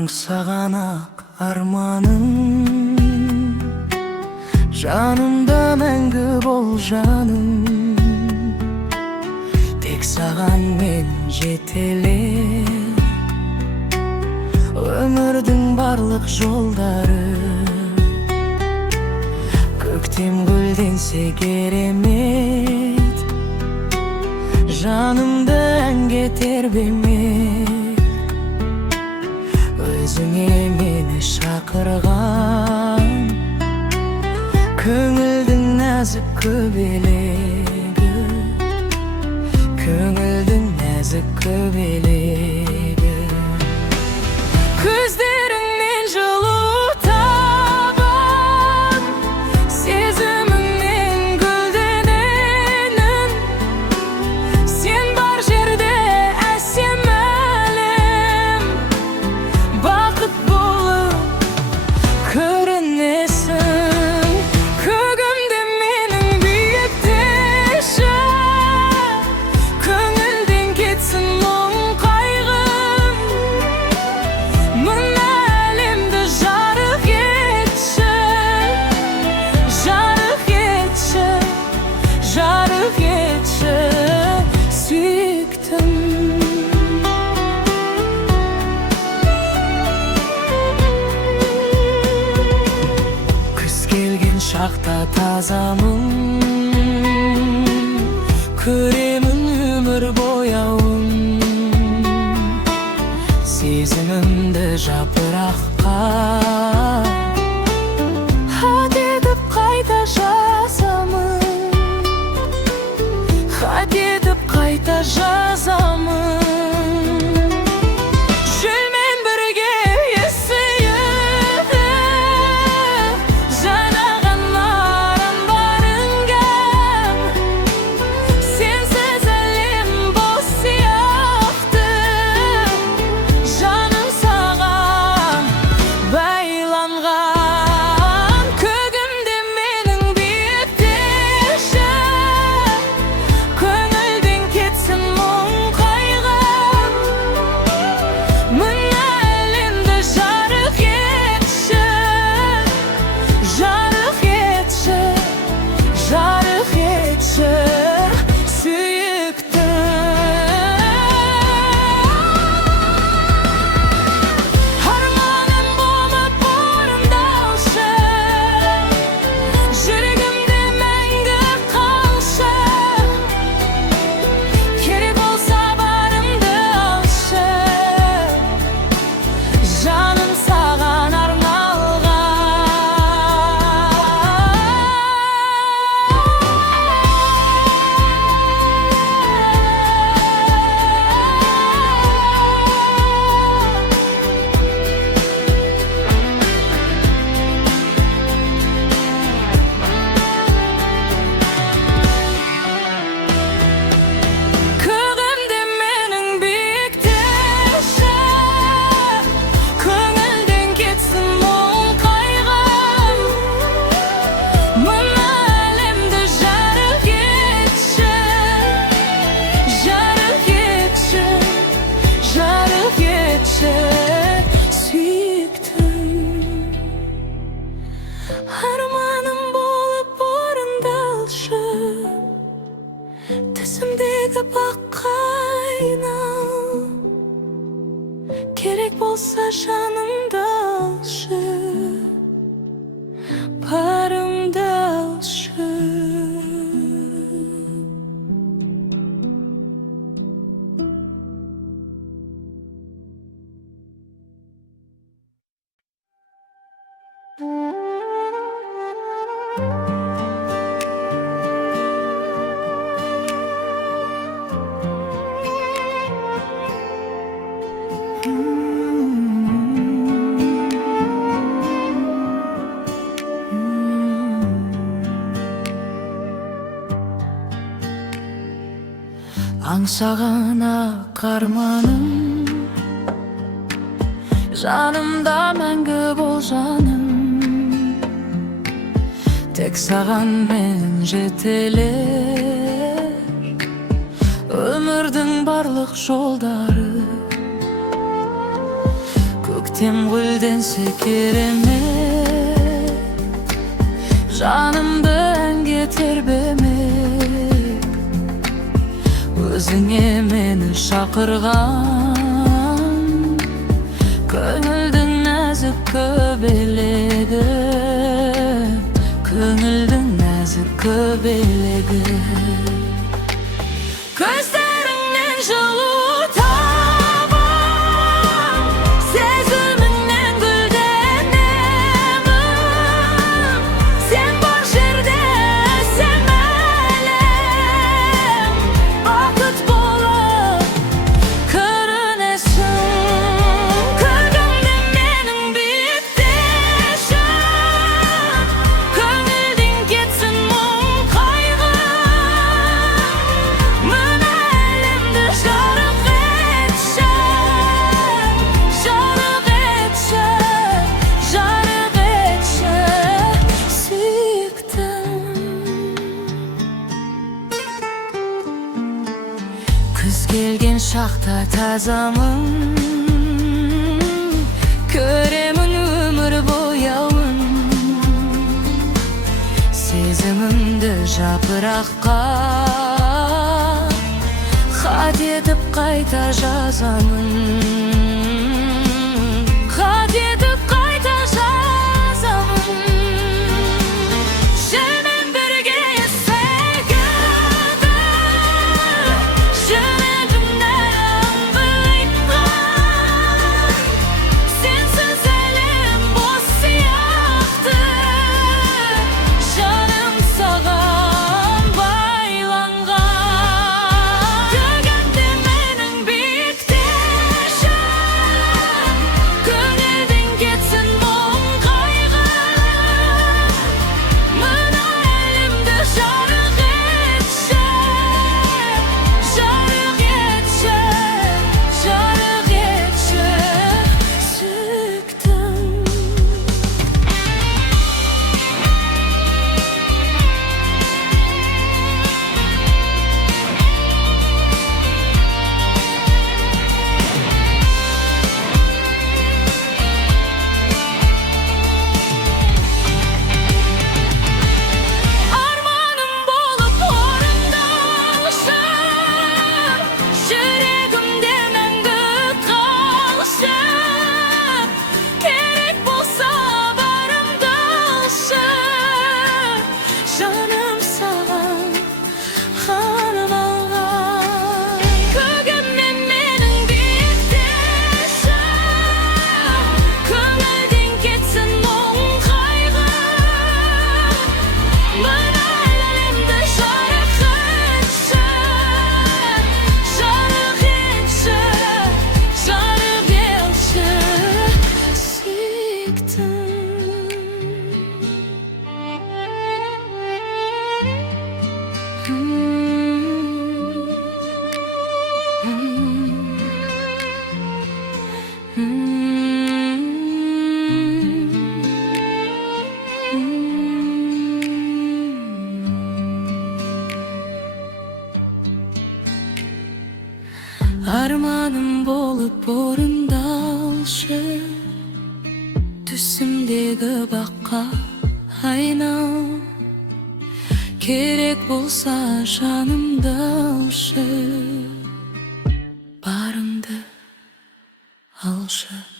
Аңсаған ақ арманым, жанымда мәңгі бол жаным. Тек саған мен жетелер өмірдің барлық жолдары. Көктем гүлденсе керемет, жанымды әнге тербемек. Өзіңе мені шақырған көңілдің нәзік көбелегі, көңілдің нәзік көбелегі. Көздеріңнен жылу табам, сезіміңнен гүлденемін. Сен бар жерде әсем әлем, бақыт болып көрінесің. Көгімде менің биіктеші, көңілден кетсін мұң қайғым. Мына әлемді жарық етші, жарық етші, жарық етші, сүйіктім. Күз келген шақта тазамын, көремін өмір бояуын. Сезімімді жапыраққа хат етіп қайта жазамын, хат етіп қайта жазамын. Жүрмен бірге есейді, жанаған арам барың кәм. Сенсіз әлем бос сияқты, жаным саған байланған. Көгімде менің биіктеші, көңілден кетсін мұң қайғым. Мына әлемді жарық етші, жарық етші, жарық етші, сүйіктім. Арманым болып орындалшы, жүрегімде мәңгі қалшы. Керек болса барымды алшы, жаным саған арналған. Көгімде менің биіктеші, көңілден кетсін мұң қайғым. Мына әлемді жарық етші, жарық етші, жарық етші, сүйіктім. Арманым болып орындалшы, тізімдегі баққа айнал. Керек болса жанымды алшы, барымды алшы. Аңсаған ақ арманым, жанымда мәңгі бол жаным. Тек саған мен жетелер өмірдің барлық жолдары. gülden sekireme, janımdan getirmeme. Özüňe meni şakırgan, köňüldüň näzik köbelegi, köňüldüň näzik köbelegi. Gözlerinden jyly taban, sezimingden güldenemem. Sen bar jerde semelem, bakyt bolup körünesin. Kögümde meniň bikdeşim, köňüldüň ketsin muň kaýgy. Kız gelgen şakta tazamın, köremin ömür boyawın. Sezimimdi japyrakka hat edip kayta жазамын. Hat edip kayta жазамын. Senem birge sevgidi, yüreğimden bilýän. Sensiz elim boş siýahtı, janym sagan baýlangan. Kögümde meniň bikdeşim, köňüldüň ketsin muň kaýgy. Mına elimde jaryk etse, jaryk etse, jaryk etse, sükdüm. Armanım bolup orundalyşyp, yüreğimde mäňgi kalyşyp. Kerek bolsa barymdy alyşyp, janym sagan hanym algan. Kögümde meniň bikdeşim, köňüldüň ketsin muň kaýgy. Mına elimde jaryk etse, jaryk etse, jaryk etse, Armanım bolup orundalyşyp, düşümdegi bakka aynam. Kerek bolsa janymda alyşyp, barymdy alyşyp.